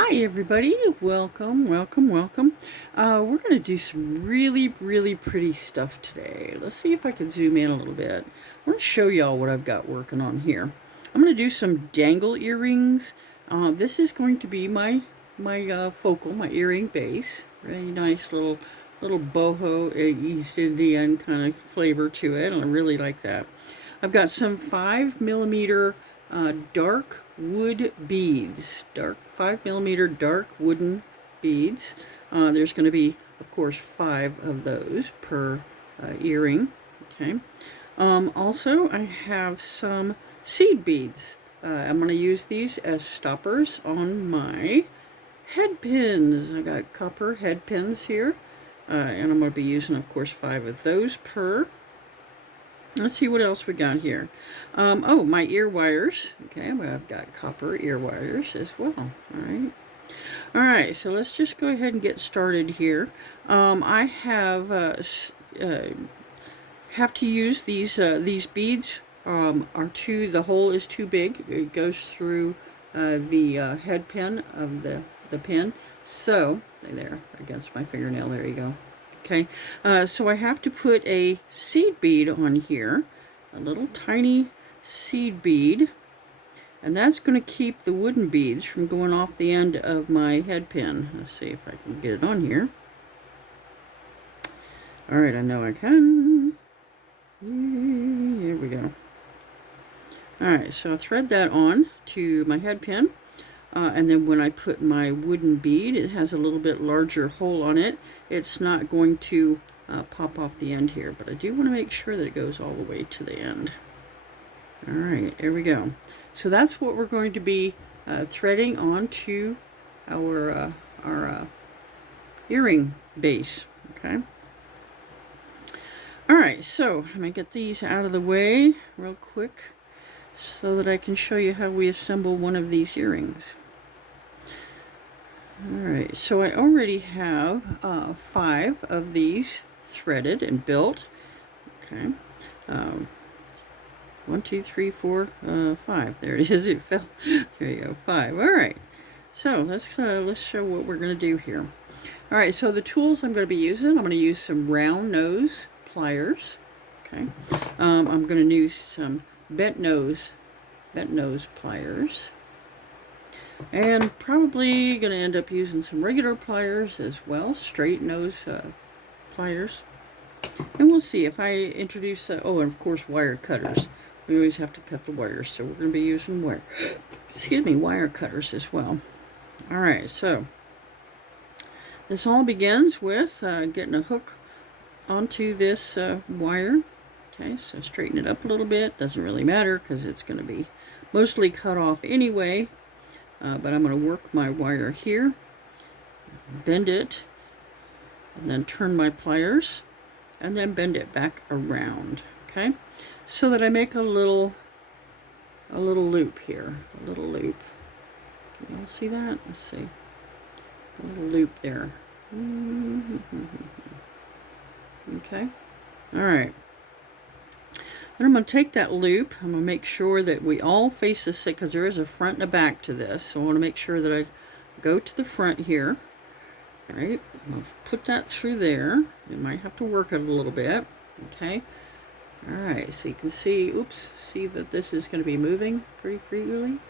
Hi everybody, welcome. We're going to do some really pretty stuff today. Let's see if I can zoom in a little bit. I want to show y'all what I've got working on here. I'm going to do some dangle earrings. This is going to be my focal, my earring base. Really nice little boho East Indian kind of flavor to it, and I really like that. I've got some 5mm dark wood beads, dark 5mm dark wooden beads. There's going to be, of course, 5 of those per earring. Okay. Also, I have some seed beads. I'm going to use these as stoppers on my head pins. I got copper head pins here, and I'm going to be using, of course, 5 of those per. Let's see what else we got here. Oh, my ear wires. Okay, well, I've got copper ear wires as well. All right, so let's just go ahead and get started here. I have to use these beads. The hole is too big. It goes through the head pin of the pin. So there, against my fingernail. There you go. Okay, so I have to put a seed bead on here, a little tiny seed bead, and that's going to keep the wooden beads from going off the end of my head pin. Let's see if I can get it on here. All right, I know I can. Here we go. All right, so I thread that on to my head pin. And then when I put my wooden bead, it has a little bit larger hole on it. It's not going to pop off the end here, but I do want to make sure that it goes all the way to the end. All right, there we go. So that's what we're going to be threading onto our earring base. Okay. All right, so I'm gonna get these out of the way real quick so that I can show you how we assemble one of these earrings. Alright, so I already have 5 of these threaded and built. Okay. 1, 2, 3, 4, 5. There it is. It fell. There you go. 5. Alright. So let's show what we're going to do here. Alright, so the tools I'm going to be using, I'm going to use some round nose pliers. Okay. I'm going to use some bent nose pliers. And probably going to end up using some regular pliers as well, straight nose pliers. And we'll see if I introduce, oh, and of course wire cutters. We always have to cut the wires, so we're going to be using wire cutters as well. All right, so this all begins with getting a hook onto this wire. Okay, so straighten it up a little bit. Doesn't really matter because it's going to be mostly cut off anyway. But I'm going to work my wire here, bend it, and then turn my pliers, and then bend it back around, okay? So that I make a little loop here, a little loop. Can you all see that? Let's see. A little loop there. Okay, all right. Then I'm going to take that loop. I'm going to make sure that we all face this, because there is a front and a back to this. So I want to make sure that I go to the front here. All right, I'll put that through there. You might have to work it a little bit. Okay. All right, so you can see, see that this is going to be moving pretty freely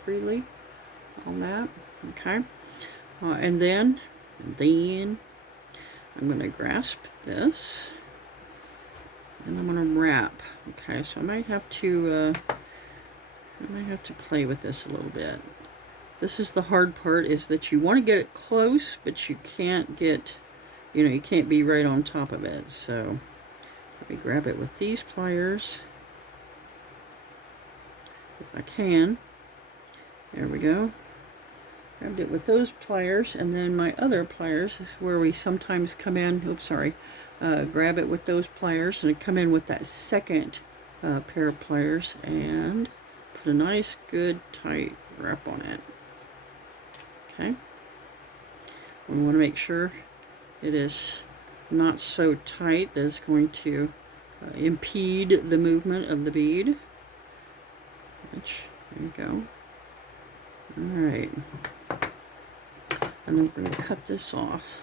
on that. Okay. And then I'm going to grasp this. And I'm going to wrap. Okay, so I might have to play with this a little bit. This is the hard part, is that you want to get it close, but you can't get, you can't be right on top of it. So let me grab it with these pliers, if I can. There we go. Grabbed it with those pliers, and then my other pliers is where we sometimes come in. Oops, sorry. Grab it with those pliers, and I come in with that second pair of pliers and put a nice, good, tight wrap on it. Okay. We want to make sure it is not so tight that it's going to impede the movement of the bead. There you go. All right. And then we're going to cut this off.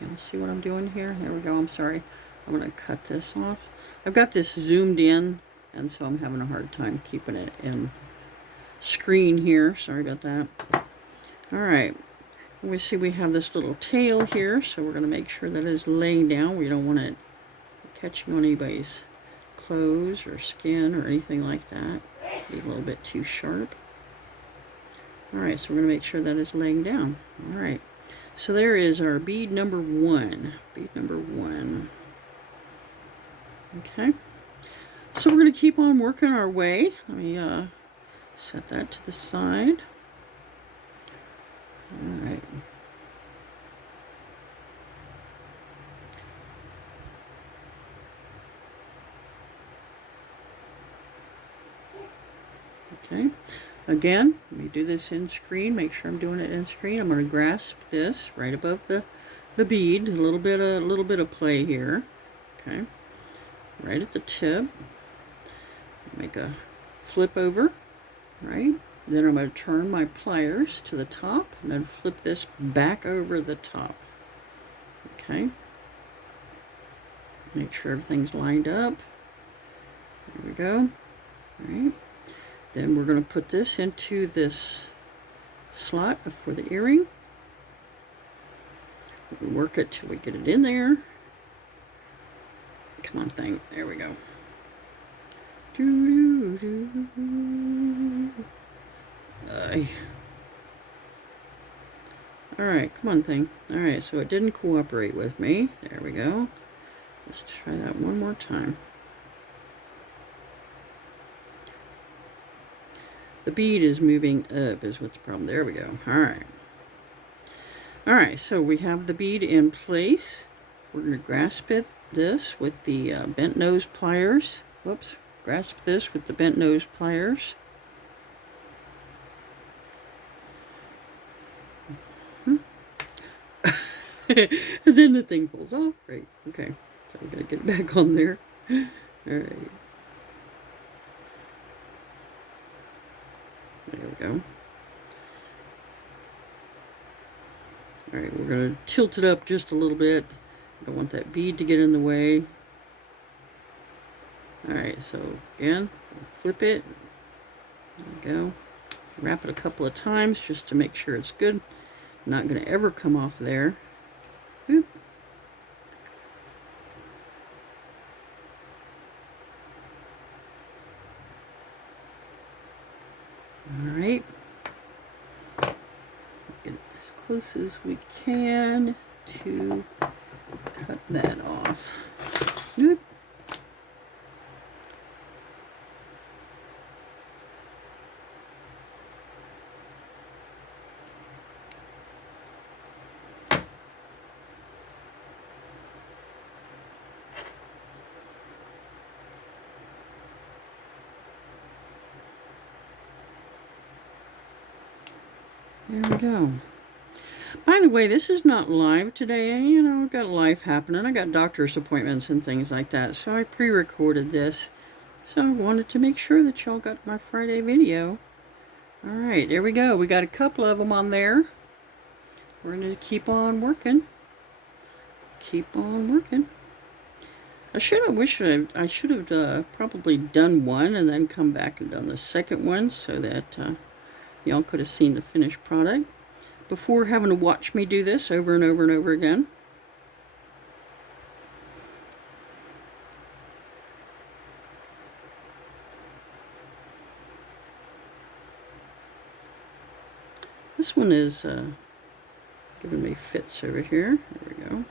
You can see what I'm doing here? There we go. I'm sorry. I'm going to cut this off. I've got this zoomed in, and so I'm having a hard time keeping it in screen here. Sorry about that. All right. We see we have this little tail here, so we're going to make sure that it's laying down. We don't want it catching on anybody's clothes or skin or anything like that. Be a little bit too sharp. All right, so we're going to make sure that it's laying down. All right. So there is our bead number 1. Bead number 1. Okay. So we're going to keep on working our way. Let me set that to the side. All right. Okay. Again, let me do this in screen. Make sure I'm doing it in screen. I'm going to grasp this right above the bead. A little bit of play here. Okay. Right at the tip. Make a flip over. Right. Then I'm going to turn my pliers to the top and then flip this back over the top. Okay. Make sure everything's lined up. There we go. All right. Then we're going to put this into this slot for the earring. We work it till we get it in there. Come on, thing. There we go. Alright, come on, thing. Alright, so it didn't cooperate with me. There we go. Let's try that one more time. The bead is moving up is what's the problem. There we go. Alright. Alright, so we have the bead in place. We're going to grasp this with the bent nose pliers. Whoops. Grasp this with the bent nose pliers. And then the thing pulls off. Right. Okay. So we're going to get it back on there. Alright. There we go. Alright, we're going to tilt it up just a little bit. I don't want that bead to get in the way. Alright, so again, flip it. There we go. Wrap it a couple of times just to make sure it's good. Not going to ever come off there. Oop. Alright. Get as close as we can to cut that off. Oop. There we go. By the way, this is not live today. You know, I've got life happening. I got doctor's appointments and things like that. So I pre-recorded this. So I wanted to make sure that y'all got my Friday video. Alright, there we go. We got a couple of them on there. We're going to keep on working. Keep on working. I should have probably done one and then come back and done the second one so that y'all could have seen the finished product before having to watch me do this over and over and over again. This one is giving me fits over here. There we go.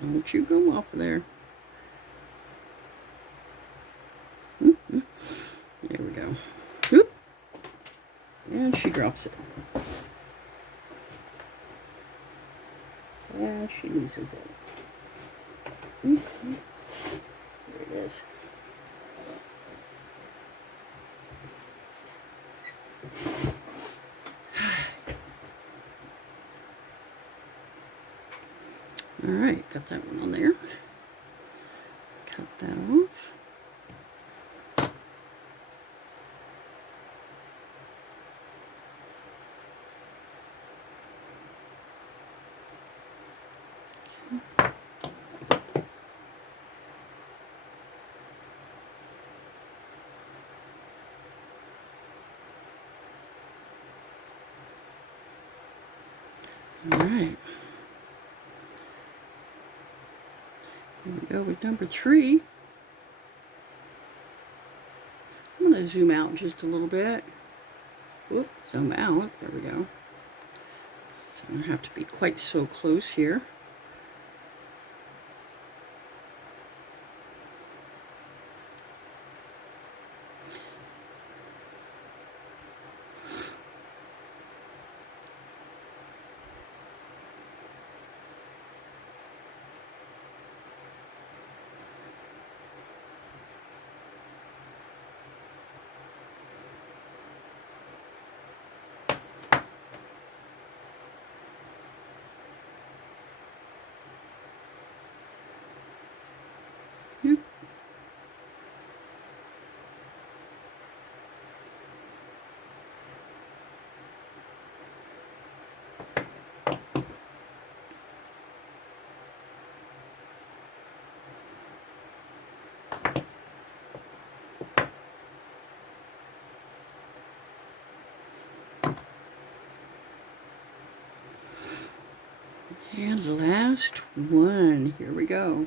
Don't you go off there. There we go. Oop. And she drops it. And she loses it. There it is. All right, got that one on there. Cut that off. All right. Here we go with number 3. I'm going to zoom out just a little bit. Whoop, zoom out. There we go. So I don't have to be quite so close here. Yep. And last one. Here we go.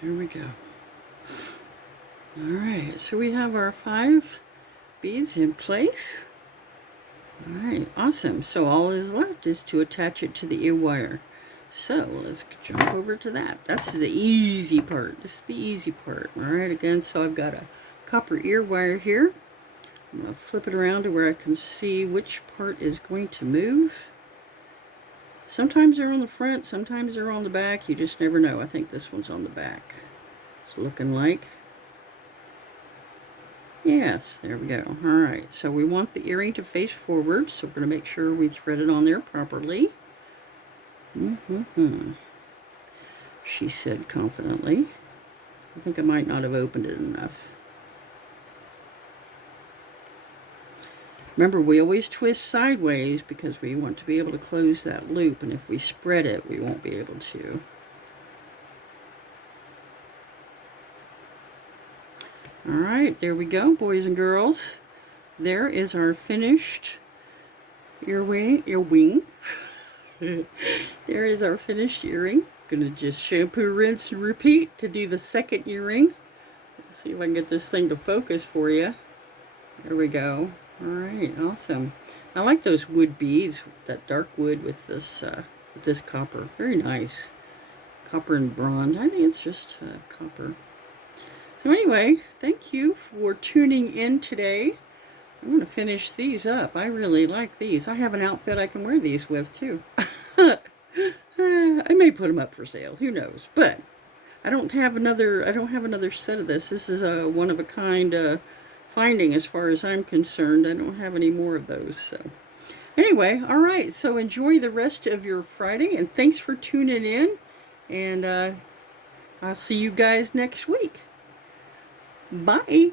Here we go. All right, so we have our 5 beads in place. All right, awesome. So all is left is to attach it to the ear wire. So let's jump over to that. That's the easy part. This is the easy part. All right, again, so I've got a copper ear wire here. I'm going to flip it around to where I can see which part is going to move. Sometimes they're on the front, sometimes they're on the back. You just never know. I think this one's on the back. It's looking like. Yes, there we go. All right, so we want the earring to face forward, so we're going to make sure we thread it on there properly. She said confidently. I think I might not have opened it enough. Remember, we always twist sideways because we want to be able to close that loop, and if we spread it, we won't be able to. All right, there we go, boys and girls. There is our finished earwing. There is our finished earring. Gonna just shampoo, rinse, and repeat to do the second earring. Let's see if I can get this thing to focus for you. There we go. All right, awesome. I like those wood beads, that dark wood with this copper. Very nice. Copper and bronze. I think it's just copper. So anyway, thank you for tuning in today. I'm going to finish these up. I really like these. I have an outfit I can wear these with too. I may put them up for sale. Who knows? But I don't have another set of this. This is a one of a kind finding as far as I'm concerned. I don't have any more of those. So anyway, all right. So enjoy the rest of your Friday, and thanks for tuning in. And I'll see you guys next week. Bye.